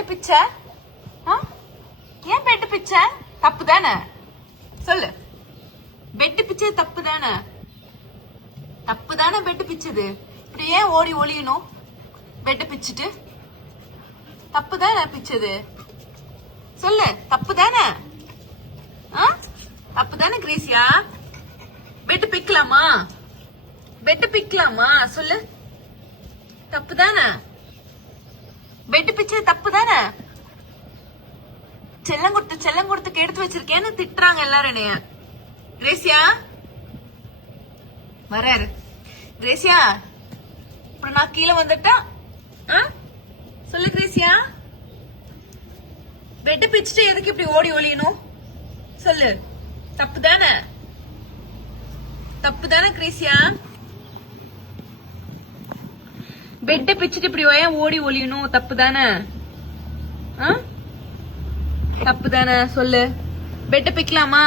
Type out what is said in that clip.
Bed பிச்ச? ஏன் bed பிச்ச? தப்பு தானே? சொல்லு. பெட் பிச்ச தப்பு தானே? தப்பு தானே பெட் பிச்சது? இப்படி ஏன் ஓடி ஒளியணும்? பெட் பிச்சுட்டு தப்பு தானே பிச்சது? சொல்லு. தப்பு தானே? தப்பு தானே கிரேசியா? பெட் பிக்கலாமா? பெட் பிக்கலாமா? சொல்லு. தப்பு தானே? பெட் பிச்சது தப்பு தானே? செல்லம் கொடுத்து எடுத்து வச்சிருக்கேன்னு திட்டுறாங்க எல்லாரும் என்னைய. கிரேசியா வராரு. கிரேசியா அப்புறம் நான் கீழே வந்துட்டா சொல்லு கிரேசியா. பெட் பிச்சுட்டு எதுக்கு இப்படி ஓடி ஒளியணும்? சொல்லு. தப்பு தானே? தப்பு தானே கிரேசியா? பெட்டை பிச்சுட்டு இப்படி ஏன் ஓடி ஒளியணும்? தப்பு தானே? தப்பு தானே? சொல்லு. பெட்டை பிக்கலாமா?